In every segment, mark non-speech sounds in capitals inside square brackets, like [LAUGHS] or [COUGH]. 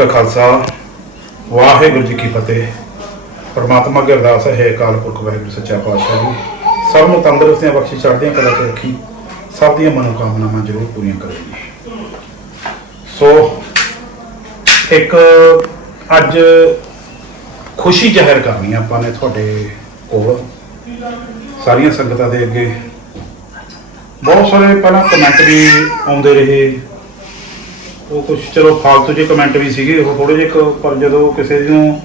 ਕਾ ਖਾਲਸਾ, ਵਾਹਿਗੁਰੂ ਜੀ ਕੀ ਫਤਿਹ। ਪਰਮਾਤਮਾ ਅੱਗੇ ਅਰਦਾਸ ਹੈ ਅਕਾਲ ਪੁਰਖ, ਵਾਹਿਗੁਰੂ ਸੱਚਾ ਪਾਤਸ਼ਾਹ ਜੀ। ਸਭ ਨੂੰ ਤੰਦਰੁਸਤੀਆਂ ਬਖਸ਼ੀ, ਚੜ੍ਹਦੀਆਂ ਕਲਾ ਤੇ ਰੱਖੀ, ਸਭ ਦੀਆਂ ਮਨੋਕਾਮਨਾਵਾਂ ਜ਼ਰੂਰ ਪੂਰੀਆਂ ਕਰੇਗੀ। ਸੋ, ਇੱਕ ਅੱਜ ਖੁਸ਼ੀ ਜ਼ਾਹਿਰ ਕਰਨੀ ਆ ਆਪਾਂ ਨੇ ਤੁਹਾਡੇ ਕੋਲ। ਸਾਰੀਆਂ ਸੰਗਤਾਂ ਦੇ ਅੱਗੇ। ਬਹੁਤ ਸਾਰੇ ਪਹਿਲਾਂ ਕਮੈਂਟ ਵੀ ਆਉਂਦੇ ਰਹੇ। ਉਹ ਕੁਝ ਚਲੋ ਫਾਲਤੂ ਜਿਹੇ ਕਮੈਂਟ ਵੀ ਸੀਗੇ ਉਹ ਥੋੜੇ ਜਿਹੇ ਕੁ, ਪਰ ਜਦੋਂ ਕਿਸੇ ਨੂੰ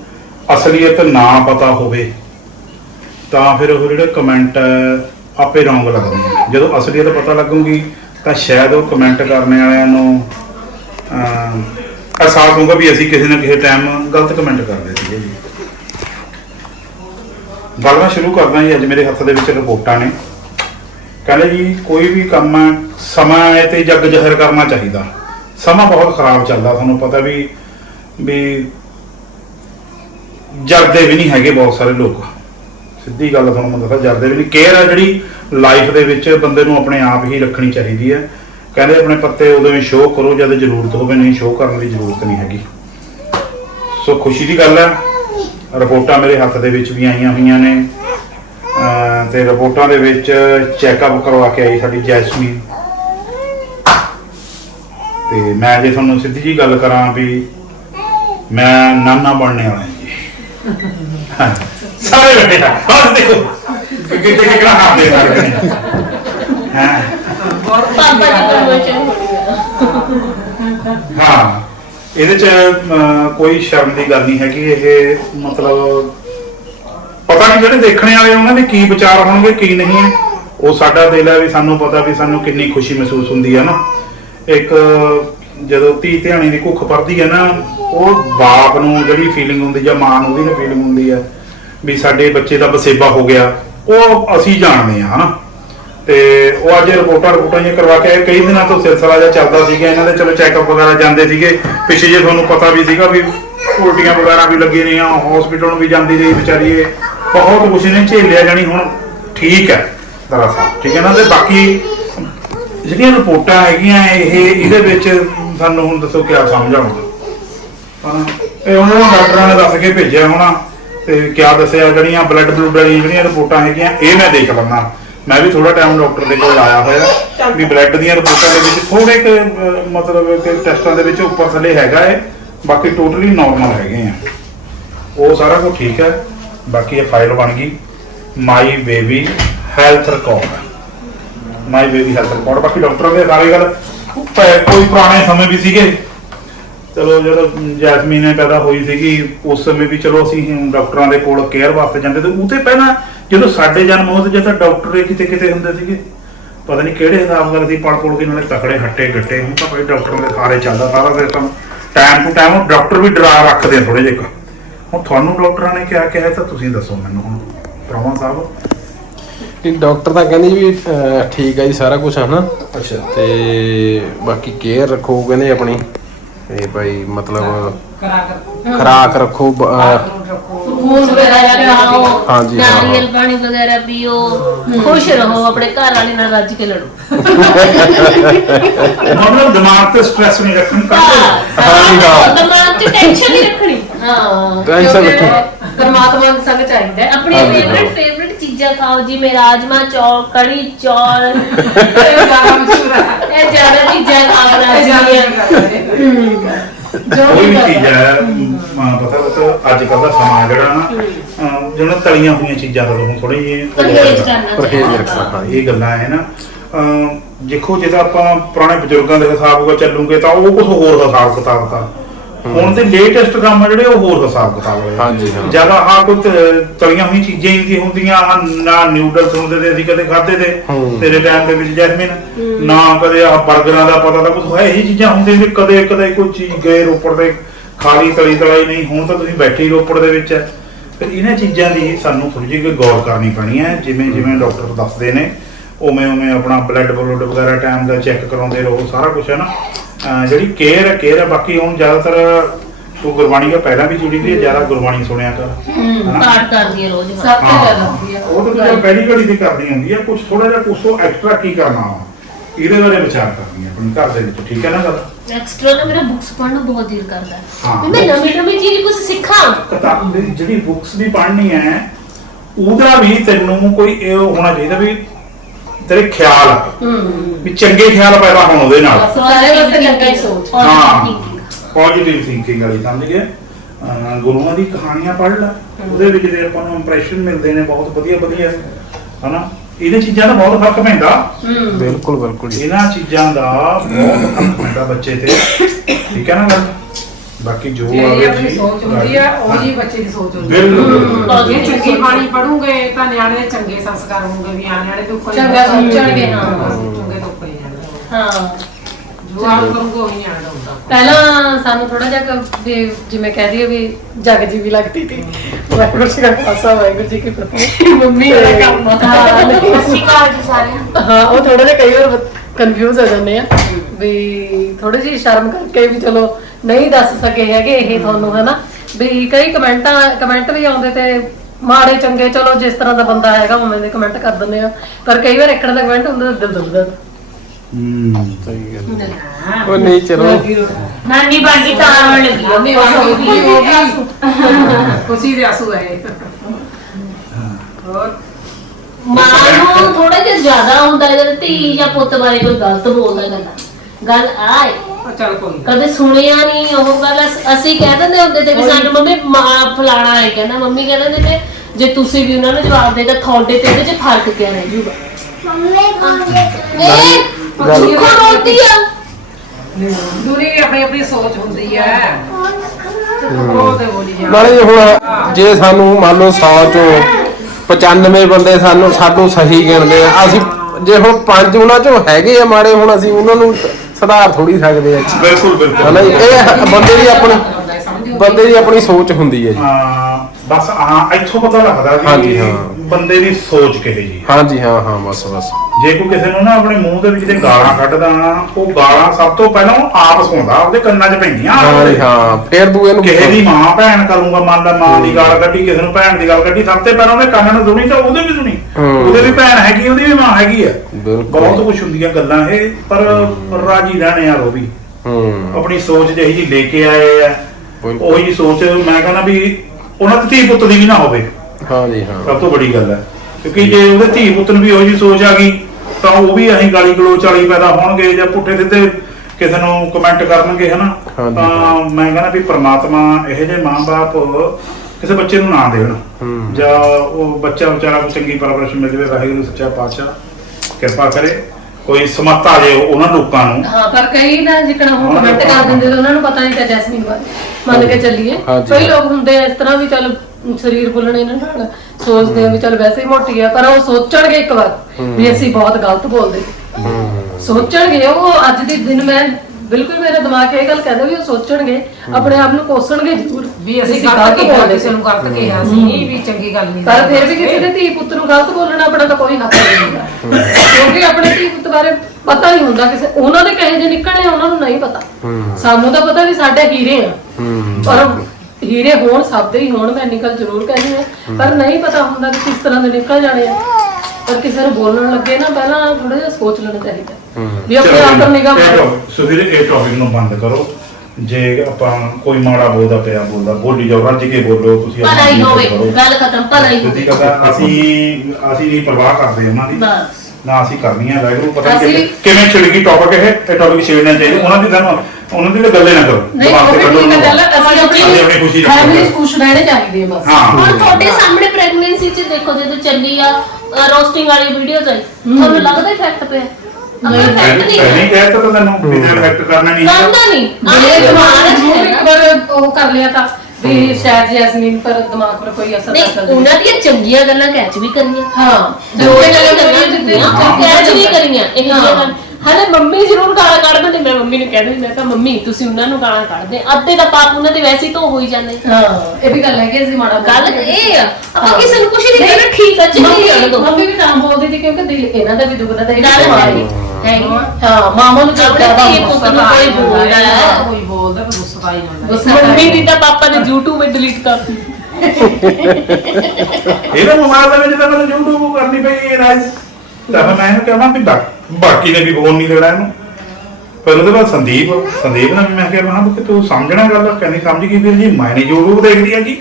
ਅਸਲੀਅਤ ਨਾ ਪਤਾ ਹੋਵੇ ਤਾਂ ਫਿਰ ਉਹ ਜਿਹੜਾ ਕਮੈਂਟ ਹੈ ਆਪੇ ਰੌਂਗ ਲੱਗਦੇ ਨੇ। ਜਦੋਂ ਅਸਲੀਅਤ ਪਤਾ ਲੱਗੂਗੀ ਤਾਂ ਸ਼ਾਇਦ ਉਹ ਕਮੈਂਟ ਕਰਨ ਵਾਲਿਆਂ ਨੂੰ ਅਮ, ਅਹਿਸਾਸ ਹੋਊਗਾ ਵੀ ਅਸੀਂ ਕਿਸੇ ਨਾ ਕਿਸੇ ਟਾਈਮ ਗਲਤ ਕਮੈਂਟ ਕਰਦੇ ਸੀਗੇ ਜੀ। ਗੱਲ ਮੈਂ ਸ਼ੁਰੂ ਕਰਦਾ ਜੀ ਅੱਜ ਮੇਰੇ ਹੱਥ ਦੇ ਵਿੱਚ ਰਿਪੋਰਟਾਂ ਨੇ। ਕਹਿੰਦੇ ਜੀ ਕੋਈ ਵੀ ਕੰਮ ਹੈ, ਸਮਾਂ ਹੈ ਤੇ ਜੱਗ ਜ਼ਹਿਰ ਕਰਨਾ ਚਾਹੀਦਾ। ਸਮਾਂ ਬਹੁਤ ਖਰਾਬ ਚੱਲਦਾ ਤੁਹਾਨੂੰ ਪਤਾ ਵੀ ਵੀ ਜਰਦੇ ਵੀ ਨਹੀਂ ਹੈਗੇ ਬਹੁਤ ਸਾਰੇ ਲੋਕ। ਸਿੱਧੀ ਗੱਲ ਤੁਹਾਨੂੰ ਮੈਂ ਦੱਸਾਂ, ਜਰਦੇ ਵੀ ਨਹੀਂ। ਕੇਅਰ ਹੈ ਜਿਹੜੀ ਲਾਈਫ ਦੇ ਵਿੱਚ ਬੰਦੇ ਨੂੰ ਆਪਣੇ ਆਪ ਹੀ ਰੱਖਣੀ ਚਾਹੀਦੀ ਹੈ। ਕਹਿੰਦੇ ਆਪਣੇ ਪੱਤੇ ਉਦੋਂ ਹੀ ਸ਼ੋਅ ਕਰੋ, ਜਦ ਜ਼ਰੂਰਤ ਹੋਵੇ, ਨਹੀਂ ਸ਼ੋਅ ਕਰਨ ਦੀ ਜ਼ਰੂਰਤ ਨਹੀਂ ਹੈਗੀ। ਸੋ ਖੁਸ਼ੀ ਦੀ ਗੱਲ ਹੈ, ਰਿਪੋਰਟਾਂ ਮੇਰੇ ਹੱਥ ਦੇ ਵਿੱਚ ਵੀ ਆਈਆਂ ਹੋਈਆਂ ਨੇ। ਅਮ ਤੇ ਰਿਪੋਰਟਾਂ ਦੇ ਵਿੱਚ ਚੈੱਕਅਪ ਕਰਵਾ ਕੇ ਆਈ ਸਾਡੀ ਜੈਸਮੀਨ। ਤੇ ਮੈਂ ਜੇ ਤੁਹਾਨੂੰ ਸਿੱਧੀ ਜੀ ਗੱਲ ਕਰਾਂ ਵੀ ਮੈਂ ਨਾਨਾ ਬਣਨੇ ਵਾਲਾ ਜੀ। ਹਾਂ, ਸਾਰੇ ਬੈਠੇ ਆ। ਆਹ ਦੇਖੋ ਕਿ ਕਿ ਕਿਹੜਾ ਹਾਲ ਦੇ ਸਾਰੇ ਨੇ ਹਾਂ? ਪਾਪਾ ਦੀ ਪ੍ਰਮੋਸ਼ਨ ਹਾਂ ਇਹਦੇ ਚ ਅਮ, ਕੋਈ ਸ਼ਰਮ ਦੀ ਗੱਲ ਨਹੀਂ ਹੈਗੀ। ਇਹ ਮਤਲਬ ਪਤਾ ਨਹੀਂ ਜਿਹੜੇ ਦੇਖਣੇ ਵਾਲੇ ਉਹਨਾਂ ਦੇ ਕੀ ਵਿਚਾਰ ਹੋਣਗੇ ਕੀ ਨਹੀਂ। ਉਹ ਸਾਡਾ ਦਿਲ ਹੈ ਵੀ ਸਾਨੂੰ ਪਤਾ ਵੀ ਸਾਨੂੰ ਕਿੰਨੀ ਖੁਸ਼ੀ ਮਹਿਸੂਸ ਹੁੰਦੀ ਹੈ ਨਾ। ਇੱਕ ਜਦੋਂ ਧੀ ਧਿਆਣੀ ਦੀ ਕੁੱਖ ਪਰਦੀ ਹੈ ਨਾ, ਉਹ ਬਾਪ ਨੂੰ ਜਿਹੜੀ ਫੀਲਿੰਗ ਹੁੰਦੀ ਜਾਂ ਮਾਂ ਨੂੰ ਉਹਦੀ ਫੀਲਿੰਗ ਹੁੰਦੀ ਹੈ ਵੀ ਸਾਡੇ ਬੱਚੇ ਦਾ ਬਸੇਬਾ ਹੋ ਗਿਆ, ਉਹ ਅਸੀਂ ਜਾਣਦੇ ਹਾਂ, ਹਨਾ? ਤੇ ਉਹ ਅੱਜ ਰਿਪੋਰਟਾਂ ਰਿਪੋਰਟਾਂ ਜਿਹੀਆਂ ਕਰਵਾ ਕੇ ਆਏ, ਕਈ ਦਿਨਾਂ ਤੋਂ ਸਿਲਸਿਲਾ ਜਿਹਾ ਚੱਲਦਾ ਸੀਗਾ, ਇਹਨਾਂ ਦੇ ਚਲੋ ਚੈੱਕਅਪ ਵਗੈਰਾ ਜਾਂਦੇ ਸੀਗੇ, ਪਿੱਛੇ ਜੇ ਤੁਹਾਨੂੰ ਪਤਾ ਵੀ ਸੀਗਾ ਵੀ ਉਲਟੀਆਂ ਵਗੈਰਾ ਵੀ ਲੱਗੀ ਰਹੀਆਂ ਹਸਪੀਟਲ ਨੂੰ ਵੀ ਜਾਂਦੀ ਰਹੀ ਵਿਚਾਰੀ ਇਹ, ਬਹੁਤ ਕੁਛ ਇਹਨੇ ਝੇਲਿਆ ਜਾਣੀ ਹੁਣ ਠੀਕ ਹੈ, ਦਰਅਸਲ, ਠੀਕ ਹੈ ਨਾ? ਤੇ ਬਾਕੀ ਜਿਹੜੀਆਂ ਰਿਪੋਰਟਾਂ ਹੈਗੀਆਂ ਇਹ, ਇਹਦੇ ਵਿੱਚ ਸਾਨੂੰ ਹੁਣ ਦੱਸੋ ਕਿਆ ਸਮਝ ਆਉਣਾ ਹਨਾ ਇਹ ਉਹਨਾਂ ਨੂੰ ਡਾਕਟਰਾਂ ਨੇ ਦੱਸ ਕੇ ਭੇਜਿਆ ਹੋਣਾ ਤੇ ਕਿਆ ਦੱਸਿਆ, ਜਿਹੜੀਆਂ ਬਲੱਡ ਬਲੂਡ ਵਾਲੀਆਂ ਜਿਹੜੀਆਂ ਰਿਪੋਰਟਾਂ ਹੈਗੀਆਂ, ਇਹ ਮੈਂ ਦੇਖ ਲੈਣਾ ਮੈਂ ਵੀ ਥੋੜਾ ਟਾਈਮ ਡਾਕਟਰ ਦੇ ਕੋਲ ਆਇਆ ਹੋਇਆ ਵੀ ਬਲੱਡ ਦੀਆਂ ਰਿਪੋਰਟਾਂ ਦੇ ਵਿੱਚ ਥੋੜੇ ਕਿ ਮਤਲਬ ਕਿ ਟੈਸਟਾਂ ਦੇ ਵਿੱਚ ਉੱਪਰ ਥੱਲੇ ਹੈਗਾ ਹੈ ਬਾਕੀ ਟੋਟਲੀ ਨਾਰਮਲ ਹੈਗੇ ਆ। ਉਹ ਸਾਰਾ ਕੁਝ ਠੀਕ ਹੈ, ਬਾਕੀ ਇਹ ਫਾਈਲ ਬਣ ਗਈ। My baby health record my baby health record ਬਾਕੀ ਡਾਕਟਰ ਦੇ ਸਾਰੇ ਗੱਲ ਪ- ਕੋਈ ਪੁਰਾਣੇ ਸਮੇਂ ਵੀ ਸੀਗੇ। ਚਲੋ ਜਦੋਂ ਜੈਸਮੀਨ ਪੈਦਾ ਹੋਈ ਸੀਗੀ, ਉਸ ਸਮੇਂ ਵੀ ਚਲੋ ਅਸੀਂ ਹੁਣ ਡਾਕਟਰਾਂ ਦੇ ਕੋਲ ਕੇਅਰ ਵਾਸਤੇ ਜਾਂਦੇ ਤੇ ਉਹ ਤੇ ਪਹਿਲਾਂ ਜਦੋਂ ਸਾਡੇ ਜਨਮ ਹੋਏ ਤੇ ਤਾਂ ਡਾਕਟਰ ਕਿਤੇ ਕਿਤੇ ਹੁੰਦੇ ਸੀਗੇ। ਪਤਾ ਨਹੀਂ ਕਿਹੜੇ ਹਿਸਾਬ ਨਾਲ ਸੀ ਪੜ ਪੜ ਕੇ ਨਾਲੇ ਤਕੜੇ, ਹੱਟੇ ਗੱਟੇ। ਹੁਣ ਤਾਂ ਕੋਈ ਡਾਕਟਰ ਦੇ ਸਾਰੇ ਚੱਲਦਾ ਸਾਰਾ system time to time doctor ਵੀ ਡਰਾ ਰੱਖਦੇ ਥੋੜੇ ਜਿਹਾ ਹੁਣ ਤੁਹਾਨੂੰ ਡਾਕਟਰਾਂ ਨੇ ਕਿਹਾ ਕਿਹਾ ਤਾਂ ਤੁਸੀਂ ਦੱਸੋ ਮੈਨੂੰ ਹੁਣ। ਪ੍ਰਮਾ ਸਾਹਿਬ ਕਿ ਡਾਕਟਰ ਤਾਂ ਕਹਿੰਦੇ ਵੀ ਅਹ, ਠੀਕ ਹੈ ਜੀ ਸਾਰਾ ਕੁਝ ਹਨਾ ਅੱਛਾ ਤੇ ਬਾਕੀ ਕੇਅਰ ਰੱਖੋ ਕਹਿੰਦੇ ਆਪਣੀ ਤੇ ਭਾਈ ਮਤਲਬ ਖਰਾਕ ਰੱਖੋ ਬ- ਅਹ, ਫਰੂਟ ਵਗੈਰਾ ਹਾਂਜੀ, ਹਾਂ, ਹਾਂ। ਨਾਰੀਅਲ ਪਾਣੀ ਵਗੈਰਾ ਪੀਓ ਖੁਸ਼ ਰਹੋ ਆਪਣੇ ਘਰ ਵਾਲੇ ਨਾਲ ਰੱਜ ਕੇ ਲੜੋ ਮਤਲਬ ਦਿਮਾਗ ਤੇ ਸਟ੍ਰੈਸ ਨਹੀਂ ਰੱਖਣ ਕਰਦੇ ਹਾਂ। ਦਿਮਾਗ 'ਚ ਟੈਨਸ਼ਨ ਨਹੀਂ ਰੱਖਣੀ ਹਾਂ Tension ਕਿਉਂਕਿ ਰੱਖਣੀ। ਪਰਮਾਤਮਾ ਨੂੰ ਸੰਗ ਚਾਹੀਦਾ ਹੈ। ਆਪਣੀ ਹਾਂਜੀ, ਫੇਵਰਿਟ ਹਾਂ। ਫੇਵਰਿਟ ਚੀਜ਼ਾਂ ਖਾਓ ਜਿਵੇਂ ਰਾਜਮਾ ਚੌਲ ਕੜੀ ਚੌਲ ਇਹ ਜ਼ਿਆਦਾ ਚੀਜ਼ਾਂ ਖਾਓ ਰਾਜਮੀਆਂ ਜੋ ਕੋਈ ਵੀ ਵੀ ਕਰੋ। ਚੀਜ਼ ਹੈ ਮ, ਪਤਾ ਪਤਾ ਅੱਜ ਕੱਲ ਦਾ ਸਮਾਂ ਜਿਹੜਾ ਨਾ ਅਮ, ਜਿਹੜਾ ਤਲੀਆਂ ਹੋਈਆਂ ਚੀਜ਼ਾਂ ਤੋਂ ਥੋੜੀ ਜਿਹੀ ਪਰਹੇਜ਼ ਕਰਨਾ ਪਰਹੇਜ਼ ਚਾਹੀਦਾ। ਰੱਖਣਾ ਹਾਂ ਇਹ ਗੱਲਾਂ ਹੈ ਨਾ। ਅਮ, ਦੇਖੋ ਜੇ ਤਾਂ ਆਪਾਂ ਪੁਰਾਣੇ ਬਜ਼ੁਰਗਾਂ ਦੇ ਹਿਸਾਬ ਨਾਲ ਚੱਲੂਗੇ ਤਾਂ ਉਹ ਕੁਝ ਹੋਰ ਹਿਸਾਬ ਕਿਤਾਬ ਤਾਂ ਹੁਣ ਦੇ ਲੇਟੈਸਟ ਕੰਮ ਜਿਹੜੇ ਉਹ ਹੋਰ ਹਿਸਾਬ ਕਿਤਾਬ ਹੋਏ ਹਾਂਜੀ, ਹਾਂ। ਜ਼ਿਆਦਾ ਆ ਕੋਈ ਤ- ਤਲੀਆਂ ਹੋਈਆਂ ਚੀਜ਼ਾਂ ਹੀ ਨਹੀਂ ਹੁੰਦੀਆਂ ਆਹ ਨਾ ਨਿਊਡਲਸ ਹੁੰਦੇ ਤੇ ਅਸੀਂ ਕਦੇ ਖਾਦੇ ਤੇ ਹੂੰ। ਤੇਰੇ ਟਾਈਮ ਦੇ ਵਿੱਚ ਜੈਸਮੀਨ ਨਾ ਕਦੇ ਆ 버ਗਰਾਂ ਦਾ ਪਤਾ ਤਾਂ ਕੁਝ ਹੋਇਆ ਇਹੀ ਚੀਜ਼ਾਂ ਹੁੰਦੀਆਂ ਵੀ ਕਦੇ ਕਦੇ ਕੋਈ ਚੀਜ਼ ਗਏ ਰੋਪੜ ਦੇ ਖਾਲੀ ਤਲੀ ਤਲਾਈ ਨਹੀਂ ਹੁਣ ਤਾਂ ਤੁਸੀਂ ਬੈਠੇ ਹੀ ਰੋਪੜ ਦੇ ਵਿੱਚ ਹੈ ਫਿਰ ਇਹਨਾਂ ਚੀਜ਼ਾਂ ਦੀ ਸਾਨੂੰ ਥੋੜੀ ਜਿਹੀ ਗੌਰ ਕਰਨੀ ਪੈਣੀ ਹੈ ਜਿਵੇਂ ਜਿਵੇਂ ਡਾਕਟਰ ਦੱਸਦੇ ਨੇ ਉਵੇਂ ਉਵੇਂ ਆਪਣਾ ਬਲੱਡ ਬਲੂਡ ਵਗੈਰਾ ਟਾਈਮ ਦਾ ਚੈੱਕ ਕਰਾਉਂਦੇ ਰਹੋ ਸਾਰਾ ਕੁਝ ਹੈ ਨਾ ਜਿਹੜੀ ਕੇਅਰ ਹੈ ਕੇਅਰ ਹੈ ਬਾਕੀ ਹੁਣ ਜ਼ਿਆਦਾਤਰ ਤੂੰ ਗੁਰਬਾਣੀ ਦਾ ਪਹਿਲਾਂ ਵੀ ਜੁੜੀ ਦੀ ਹੈ ਜ਼ਿਆਦਾ ਗੁਰਬਾਣੀ ਸੁਣਿਆ ਕਰ ਹੂੰ ਪਾਠ ਕਰਦੀ ਹੈ ਰੋਜ਼ ਸਭ ਤੋਂ। ਜ਼ਿਆਦਾ ਹੁੰਦੀ ਆ। ਉਹ ਤਾਂ ਜਿਹੜਾ ਪਹਿਲੀ ਘੜੀ ਦੀ ਕਰਨੀ ਹੁੰਦੀ ਹੈ ਕੁਝ ਥੋੜਾ ਜਿਹਾ ਕੁਛ ਐਕਸਟਰਾ ਕੀ ਕਰਨਾ ਵਾ। ਇਹਦੇ ਬਾਰੇ ਵਿਚਾਰ ਕਰਨੀ ਹੈ ਆਪਣੀ ਘਰ ਦੇ ਵਿੱਚ ਠੀਕ ਹੈ ਨਾ ਗੱਲ? ਐਕਸਟਰਾ ਨਾ ਮੇਰਾ ਬੁੱਕਸ ਪੜ੍ਹਨ ਨੂੰ ਬਹੁਤ ਦਿਲ ਕਰਦਾ। ਹਾਂ। ਹੈ ਮੈਂ ਨਵੀਂ ਨਵੀਂ ਚੀਜ਼ ਕੁਝ ਸਿੱਖਾਂ। ਕਿਤਾਬ ਦੀ ਜਿਹੜੀ ਬੁੱਕਸ ਵੀ ਪੜ੍ਹਨੀ ਹੈ ਉਹਦਾ ਵੀ ਤੈਨੂੰ ਕੋਈ ਇਹ ਹੋਣਾ ਚਾਹੀਦਾ ਵੀ ਤੇਰੇ ਖਿਆਲ ਵੀ ਚੰਗੇ ਖਿਆਲ ਪੈਦਾ ਹੋਣ ਉਹਦੇ ਨਾਲ। ਸਾਰੇ ਵਾਸਤੇ ਚੰਗਾ ਹੀ ਸੋਚ। ਹਾਂ। ਪੋਜ਼ਿਟਿਵ ਥਿੰਕਿੰਗ ਵਾਲੀ ਸਮਝ ਗਏ? ਅਹ ਗੁਰੂਆਂ ਦੀ ਕਹਾਣੀਆਂ ਪੜ੍ਹ ਲੈ। ਉਹਦੇ ਵਿੱਚ ਜੇ ਆਪਾਂ ਨੂੰ ਇੰਪ੍ਰੈਸ਼ਨ ਮਿਲਦੇ ਨੇ ਬਹੁਤ ਵਧੀਆ ਵਧੀਆ। ਹਨਾ? ਇਹਦੇ ਚੀਜ਼ਾਂ ਦਾ ਬਹੁਤ ਫ਼ਰਕ ਪੈਂਦਾ। ਬਿਲਕੁਲ ਬਿਲਕੁਲ ਜੀ। ਇਹਨਾਂ ਚੀਜ਼ਾਂ ਦਾ ਬਹੁਤ ਫ਼ਰਕ ਪੈਂਦਾ ਬੱਚੇ ਤੇ। ਠੀਕ ਹੈ ਨਾ ਗੱਲ? ਬਾਕੀ ਜੋ ਜਿਹੜੀ ਆਵੇ ਆਪਣੀ ਜੀ ਸੋਚ ਹੁੰਦੀ ਆ ਉਹ ਬੱਚੇ ਦੀ ਸੋਚ ਹੁੰਦੀ ਬਿਲਕੁਲ ਆ ਜੇ ਚੰਗੀ ਬਾਣੀ ਪੜੂਗੇ ਤਾਂ ਨਿਆਣੇ ਦੇ ਚੰਗੇ ਸੰਸਕਾਰ ਹੋਣਗੇ ਵੀ ਨਿਆਣੇ ਦੇ ਉੱਪਰ ਚੰਗਾ ਸੋਚਣਗੇ, ਹਾਂ। ਸੋਚੂਗੇ ਤਾਂ ਹੀ ਜਾਣਗੇ। ਹਾਂ। ਜੋ ਆਪ ਕਰੂਗੇ ਉਹੀ ਦਾ ਹੁੰਦਾ ਪਹਿਲਾਂ ਸਾਨੂੰ ਥੋੜਾ ਜਿਹਾ ਕੁ ਵੀ ਜਿਵੇਂ ਕਹਿ ਦਈਏ ਵੀ ਜਗ ਜੀ ਵੀ ਲੱਗਦੀ ਸੀ। ਵਾਹਿਗੁਰੂ ਜੀ ਕਾ ਖਾਲਸਾ ਵਾਹਿਗੁਰੂ ਜੀ ਕੀ ਫਤਿਹ। [LAUGHS] ਮੰਮੀ ਦਾ ਕੰਮ ਹਾਂ ਸ਼੍ਰੀ ਅਕਾਲ ਜੀ ਸਾਰਿਆਂ ਹਾਂ ਉਹ ਥੋੜਾ ਜਿਹਾ ਕਈ ਵਾਰ ਕਨਫਿਊਜ਼ ਹੋ ਜਾਂਦੇ ਆ ਵੀ ਥੋੜੀ ਜਿਹੀ ਸ਼ਰਮ ਕਰਕੇ ਵੀ ਚਲੋ ਨਹੀਂ ਦੱਸ ਸਕੇ ਹੈਗੇ ਇਹ ਤੁਹਾਨੂੰ ਹਨਾ? ਵੀ ਕਈ ਕਮੈਂਟਾਂ ਕਮੈਂਟ ਵੀ ਆਉਂਦੇ ਤੇ ਮਾੜੇ ਚੰਗੇ ਚਲੋ ਜਿਸ ਤਰ੍ਹਾਂ ਦਾ ਬੰਦਾ ਹੈਗਾ ਉਵੇਂ ਦੇ ਕਮੈਂਟ ਕਰ ਦਿੰਦੇ ਆ। ਪਰ ਕਈ ਵਾਰ ਇੱਕੜ ਦਾ ਕਮੈਂਟ ਹੁੰਦਾ ਤਾਂ ਦਿਲ ਦੁਖਦਾ। ਹੂੰ ਸਹੀ ਗੱਲ ਉਹ ਨਹੀਂ ਚਲੋ। ਨਾਨੀ ਬਾਗੀ ਤਾਂ ਆਉਣ ਲੱਗੀ ਆ ਨਹੀਂ ਉਹ ਵੀ ਉਹ ਵੀ ਖੁਸ਼ੀ ਦੇ ਆਸੂ ਹੈ। ਹੋਰ? ਮਾਂ ਨੂੰ ਥੋੜਾ ਜਿਹਾ ਜ਼ਿਆਦਾ ਹੁੰਦਾ ਹੈ ਜਦ ਧੀ ਜਾਂ ਪੁੱਤ ਬਾਰੇ ਕੋਈ ਗਲਤ ਬੋਲਦਾ ਗੱਲਾਂ ਗੱਲ ਆਏ ਚੱਲ ਕੋਈ। ਕਦੇ ਸੁਣਿਆ ਨਹੀਂ ਉਹ ਗੱਲ। ਅਸ- ਅਸੀਂ ਕਹਿ ਦਿੰਦੇ ਹੁੰਦੇ ਤੇ ਵੀ ਸਾਨੂੰ ਮੰਮੀ ਮਾਂ ਫਲਾਣਾ ਹੈ ਕਹਿੰਦਾ ਮੰਮੀ ਕਹਿੰਦੇ ਨੇ ਕਿ ਜੇ ਤੁਸੀਂ ਵੀ ਉਹਨਾਂ ਨੂੰ ਜਵਾਬ ਦੇਗਾ ਤੁਹਾਡੇ ਤੇ ਇਹਦੇ ਚ ਫ਼ਰਕ ਕਿਆ ਰਹਿ ਜੂਗਾ? ਇਹ ਗੱਲ- ਦੁੱਖੋਂ ਰੋਂਦੀ ਆ। ਦੂਰੀ ਵੀ ਆਪਣੀ ਆਪਣੀ ਸੋਚ ਹੁੰਦੀ ਹੈ ਉਹ ਤੇ ਬੋਲੀ ਜਾ ਨਾਲੇ ਹੁਣ ਜੇ ਸਾਨੂੰ ਮੰਨ ਲਓ 100 ਚੋਂ 95 ਬੰਦੇ ਸਾਨੂੰ ਸਾਨੂੰ ਸਹੀ ਗਿਣਦੇ ਆ ਅਸੀਂ ਜੇ ਹੁਣ ਪੰਜ ਉਹਨਾਂ ਚੋਂ ਹੈਗੇ ਆ ਮਾੜੇ ਹੁਣ ਅਸੀਂ ਉਹਨਾਂ ਨੂੰ ਸੁਧਾਰ ਥੋੜੀ ਸਕਦੇ ਆ ਬਿਲਕੁਲ ਬਿਲਕੁਲ ਹਨਾ ਜੀ? ਇਹ ਬੰਦੇ ਦੀ ਆਪਣੀ ਬੰਦੇ ਦੀ ਆਪਣੀ ਸੋਚ ਹੁੰਦੀ ਹੈ ਜੀ ਹਾਂ ਬਸ ਹਾਂ ਇੱਥੋਂ ਪਤਾ ਲੱਗਦਾ ਹਾਂਜੀ, ਹਾਂ। ਬੰਦੇ ਦੀ ਸੋਚ ਕਿਹੋ ਜੀ ਹੈ? ਹਾਂਜੀ ਹਾਂ ਹਾਂ ਬਸ ਬਸ। ਜੇ ਕੋਈ ਕਿਸੇ ਨੂੰ ਨਾ ਆਪਣੇ ਮੂੰਹ ਦੇ ਵਿੱਚ ਜੇ ਗਾਲਾਂ ਕੱਢਦਾ ਉਹ ਗਾਲਾਂ ਸਭ ਤੋਂ ਪਹਿਲਾਂ ਉਹ ਆਪ ਸੁਣਦਾ ਉਹਦੇ ਕੰਨਾਂ 'ਚ ਪੈਂਦੀਆਂ ਹਾਂ ਜੀ ਹਾਂ ਫੇਰ ਦੂਏ ਨੂੰ ਕਿਸੇ ਦੀ ਮਾਂ ਭੈਣ ਕਰੂੰਗਾ ਮੰਨ ਲਾ ਮਾਂ ਦੀ ਗਾਲ ਕੱਢੀ ਕਿਸੇ ਨੂੰ ਭੈਣ ਦੀ ਗਾਲ ਕੱਢੀ ਸਭ ਤੋਂ ਪਹਿਲਾਂ ਉਹਦੇ ਕੰਨ ਨੂੰ ਸੁਣੀ ਤਾਂ ਉਹਦੇ ਵੀ ਸੁਣੀ। ਉਹਦੇ ਵੀ ਭੈਣ ਹੈਗੀ ਉਹਦੀ ਵੀ ਮਾਂ ਹੈਗੀ ਆ। ਬਿਲਕੁਲ। ਬਹੁਤ ਕੁਝ ਹੁੰਦੀਆਂ ਗੱਲਾਂ ਇਹ ਪਰ ਰਾਜੀ ਰਹਿਣ ਯਾਰ ਉਹ ਵੀ। ਹੂੰ। ਆਪਣੀ ਸੋਚ ਜਿਹੀ ਜੀ ਲੈ ਕੇ ਆਏ ਆ। ਬਿਲਕੁਲ। ਉਹੀ ਸੋਚ ਮੈਂ ਕਹਿੰਦਾ ਵੀ ਉਹਨਾਂ ਦੀ ਧੀ ਪੁੱਤ ਦੀ ਵੀ ਨਾ ਹੋਵੇ। ਹਾਂ ਜੀ ਹਾਂ। ਸਭ ਤੋਂ ਵੱਡੀ ਗੱਲ ਹੈ। ਕਿਉਂਕਿ ਜੇ ਉਹਦੇ ਧੀ ਪੁੱਤ ਨੂੰ ਵੀ ਉਹੋ ਜੀ ਸੋਚ ਆ ਗਈ ਤਾਂ ਉਹ ਵੀ ਅਸੀਂ ਗਾਲੀ ਗਲੋਚ ਵਾਲੀ ਪੈਦਾ ਹੋਣਗੇ ਜਾਂ ਪੁੱਠੇ ਸਿੱਧੇ ਕਿਸੇ ਨੂੰ ਕਮੈਂਟ ਕਰਨਗੇ ਹਨਾ? ਹਾਂਜੀ, ਤਾਂ ਮੈਂ ਕਹਿੰਦਾ ਵੀ ਪ੍ਰਮਾਤਮਾ ਇਹੋ ਜਿਹੇ ਮਾਂ-ਬਾਪ ਕਿਸੇ ਬੱਚੇ ਨੂੰ ਨਾ ਦੇਣ। ਜਾਂ ਉਹ ਬੱਚਾ ਵਿਚਾਰਾ ਨੂੰ ਚੰਗੀ ਪਰਵਰਿਸ਼ ਮਿਲ ਜਾਵੇ ਵਾਹਿਗੁਰੂ ਸੱਚਾ ਪਾਤਸ਼ਾਹ ਕਿਰਪਾ ਕਰੇ। ਕੋਈ ਸਮੱਤ ਆ ਜੇ ਉਹਨਾਂ ਲੋਕਾਂ ਨੂੰ। ਹਾਂ ਪਰ ਕਈ ਨਾ ਜਿਕਣਾ ਹੁਣ ਕਮੈਂਟ ਦੇ ਕਰ ਦਿੰਦੇ ਤੇ ਉਹਨਾਂ ਨੂੰ ਪਤਾ ਨਹੀਂ ਤਾਂ ਜੈਸਮੀਨ ਬਾਰੇ ਮੰਨ ਕੇ ਚੱਲੀਏ। ਹਾਂਜੀ। ਕਈ ਲੋਕ ਹੁੰਦੇ ਆ ਇਸ ਤਰ੍ਹਾਂ ਵੀ ਚੱਲ ਸਰੀਰ ਫੁੱਲਣੇ ਇਹਨਾਂ ਨਾਲ ਸੋਚਦੇ ਆ ਵੀ ਚੱਲ ਵੈਸੇ ਹੀ ਮੋਟੀ ਆ ਪਰ ਉਹ ਸੋਚਣਗੇ ਇੱਕ ਵਾਰ ਵੀ ਅਸੀਂ ਬਹੁਤ ਗਲਤ ਬੋਲਦੇ। ਸੋਚਣਗੇ ਉਹ ਅੱਜ ਦੇ ਦਿਨ ਮੈਂ ਬਿਲਕੁਲ ਮੇਰੇ ਦਿਮਾਗ 'ਚ ਇਹ ਗੱਲ ਕਹਿੰਦਾ ਵੀ ਉਹ ਸੋਚਣਗੇ ਆਪਣੇ ਆਪ ਨੂੰ ਕੋਸਣਗੇ ਜ਼ਰੂਰ ਵੀ ਅਸੀਂ ਗਲਤ ਕਿਹਾ ਕਿਸੇ ਨੂੰ ਗਲਤ ਕਿਹਾ ਸੀ ਵੀ ਚੰਗੀ ਗੱਲ ਨਹੀਂ ਪਰ ਫਿਰ ਵੀ ਕਿਸੇ ਦੇ ਧੀ ਪੁੱਤ ਨੂੰ ਗਲਤ ਬੋਲਣਾ ਆਪਣਾ ਤਾਂ ਕੋਈ ਹੱਕ ਨਹੀਂ ਹੁੰਦਾ। ਕਿਉਂਕਿ ਆਪਣੇ ਧੀ ਪੁੱਤ ਬਾਰੇ ਪਤਾ ਨਹੀਂ ਹੁੰਦਾ ਕਿਸੇ ਉਹਨਾਂ ਦੇ ਕਹੇ ਜੇ ਨਿਕਲਣੇ ਆ, ਉਹਨਾਂ ਨੂੰ ਨਹੀਂ ਪਤਾ। ਸਾਨੂੰ ਤਾਂ ਪਤਾ ਵੀ ਸਾਡੇ ਹੀਰੇ ਆ। ਪਰ ਹੀਰੇ ਹੋਣ ਸਭ ਦੇ ਹੀ ਹੋਣ ਮੈਂ ਨਿਕਲ ਜ਼ਰੂਰ ਕਹਿੰਦੀ ਹਾਂ। ਪਰ ਨਹੀਂ ਪਤਾ ਹੁੰਦਾ ਕਿ ਕਿਸ ਤਰ੍ਹਾਂ ਦੇ ਨਿਕਲ ਜਾਣੇ ਆ। ਪਰ ਕਿਸੇ ਨੂੰ ਬੋਲਣ ਲੱਗੇ ਨਾ ਪਹਿਲਾਂ ਥੋੜਾ ਜਿਹਾ ਸੋਚ ਲੈਣਾ ਚਾਹੀਦਾ। ਵੀ ਆਪਣੇ ਆਪ ਪਰ ਨਿਗਾਹ ਮਾਰੋ ਸੁਵੀਰ ਇਹ ਟੌਪਿਕ ਨੂੰ ਬੰਦ ਕਰੋ। ਜੇ ਆਪਾਂ ਕੋਈ ਮਾੜਾ ਬੋਲਦਾ ਪਿਆ ਬੋਲਦਾ ਬੋਲੀ ਜਾਓ ਰੱਜ ਕੇ ਬੋਲੋ ਤੁਸੀਂ ਭਲਾਈ ਇੱਜ਼ਤ ਹੋਵੇ। ਗੱਲ ਖਤਮ ਸਿੱਧੀ ਹੋਵੇ। ਗੱਲ ਆ, ਅਸੀਂ ਅਸੀਂ ਨਹੀਂ ਪਰਵਾਹ ਕਰਦੇ ਉਹਨਾਂ ਦੀ। ਬਸ। ਨਾ ਅਸੀਂ ਕਰਨੀ ਆ ਵੈਗਰੂ ਪਤਾ ਨਹੀਂ ਕਿਵੇਂ- ਕਿਵੇਂ ਛਿੜਕੀ ਟੌਪਿਕ ਇਹ? ਇਹ ਟੌਪਿਕ ਛੇੜਨਾ ਚਾਹੀਦਾ। ਉਹਨਾਂ ਦੀ ਸਾਨੂੰ ਉਹਨਾਂ ਦੀ ਤਾਂ ਗੱਲੇ ਨਾ ਕਰੋ। ਨਹੀਂ ਦਿਮਾਗ ਉਹ ਤੇ ਵੀ ਕੱਢੋ ਹੈ ਉਹਨੂੰ। ਗੱਲ ਅਸੀਂ ਅਸੀਂ ਆਪਣੀ ਆਪਣੀ ਖੁਸ਼ੀ ਰੱਖੋ। ਫੈਮਿਲੀ ਖੁਸ਼ ਰਹਿਣੇ ਚਾਹੀਦੇ ਆ ਬਸ। ਹਾਂ। ਹੁਣ ਤੁਹਾਡੇ ਸਾਹਮਣੇ ਪ੍ਰੈਗਨੈਂਸੀ ਚ ਦੇਖੋ ਜਦੋਂ ਚੱਲੀ ਆ ਰੋਸਟਿੰਗ ਵਾਲੀ ਵੀਡੀਓਜ਼ ਆਈ ਤੁਹਾਨੂੰ ਲੱਗਦਾ ਇਫੈਕਟ ਪਿਆ? ਅਗਰ ਇਫੈਕਟ ਨਹੀਂ ਨਹੀਂ ਹੈ ਕਹਿ ਤਾ ਤੈਨੂੰ ਵੀ ਤੇ ਇਫੈਕਟ ਕਰਨਾ ਨਹੀਂ ਹੈਗਾ। ਕਰਨਾ ਨਹੀਂ। ਮੇਰੇ ਆਹ ਦਿਮਾਗ ਦਿਮਾਗ ਨੂੰ ਇੱਕ ਵਾਰ ਉਹ ਕਰ ਲਿਆ ਤਾਂ ਵੀ ਸ਼ਾਇਦ ਜੈਸਮੀਨ ਪਰ ਦਿਮਾਗ ਪਰ ਕੋਈ ਅਸਰ ਨਾ ਨਹੀਂ। ਚੱਲੇ ਉਹਨਾਂ ਦੀਆਂ ਚੰਗੀਆਂ ਗੱਲਾਂ ਕੈਚ ਵੀ ਕਰਨੀਆਂ ਹਾਂ ਜੋ ਗੱਲਾਂ ਕਰੀਆਂ ਕੈਚ ਵੀ ਕਰੀਆਂ ਇਹ ਜਿਹੀਆਂ ਗੱਲ। ਹਲੇ ਮੰਮੀ ਜ਼ਰੂਰ ਗਾਲਾਂ ਕੱਢ ਦਿੰਦੇ ਮੈਂ ਮੰਮੀ ਨੂੰ ਕਹਿੰਦੀ ਮੈਂ ਕਿਹਾ ਮੰਮੀ ਤੁਸੀਂ ਉਹਨਾਂ ਨੂੰ ਗਾਲਾਂ ਕੱਢਦੇ ਅੱਧੇ ਦਾ ਪਾਪ ਉਹਨਾਂ ਦੇ ਵੈਸੇ ਹੀ ਧੋ ਹੋਈ ਜਾਂਦੇ ਹਾਂ ਇਹ ਵੀ ਗੱਲ ਹੈ ਕਿ ਅਸੀਂ ਮਾੜਾ ਗੱਲ ਬੋਲਦੇ ਇਹ ਆ ਆਪਾਂ ਹਾਂ। ਕਿਸੇ ਨੂੰ ਕੁਛ ਨਹੀਂ ਕਹਿਣਾ ਠੀਕ ਆ ਗੱਲ ਦੋ। ਮੰਮੀ ਵੀ ਤਾਂ ਬੋਲਦੀ ਸੀ ਕਿਉਂਕਿ ਦਿਲ ਇਹਨਾਂ ਦਾ ਵੀ ਦੁਖਦਾ ਤਾਂ ਇਹ ਗੱਲ ਵੀ ਹੈ ਹੈ। ਹੈ? ਹਾਂ। ਮਾਮਾ ਨੂੰ ਆਪਣੇ ਚਾਹਦਾ ਧੀ ਪੁੱਤ ਨੂੰ ਕੋਈ ਬੋਲਦਾ ਹੈ। ਕੋਈ ਬੋਲਦਾ ਕੋਈ ਗੁੱਸਾ ਤਾਂ ਹੀ ਜਾਂਦਾ ਬਸ ਮੰਮੀ ਦੀ ਤਾਂ ਪਾਪਾ ਨੇ YouTube ਵਿੱਚ ਡਿਲੀਟ ਕਰਤੀ। [LAUGHS] ਇਹਦਾ ਮੋਬਾਈਲ ਦੇ ਵਿੱਚ ਤਾਂ ਮੈਨੂੰ YouTube ਕਰਨੀ ਪਈ ਇਹ ਰਾਜ। ਤਾਂ ਫਿਰ ਮੈਂ ਇਹਨੂੰ ਕਿਹਾ ਵੀ ਬਾ- ਬਾਕੀ ਨੇ ਵੀ ਫੋਨ ਨਹੀਂ ਦੇਣਾ ਇਹਨੂੰ। ਫਿਰ ਉਹਦੇ ਬਾਅਦ ਸੰਦੀਪ ਸੰਦੀਪ ਨੇ ਵੀ ਮੈਂ ਕਿਹਾ ਮੈਂ ਕਿ ਤੂੰ ਸਮਝਣਾ ਗੱਲ ਕਹਿੰਦੀ ਸਮਝ ਗਈ ਵੀਰ ਜੀ ਮੈਂ ਨਹੀਂ YouTube ਦੇਖਦੀ ਆ ਜੀ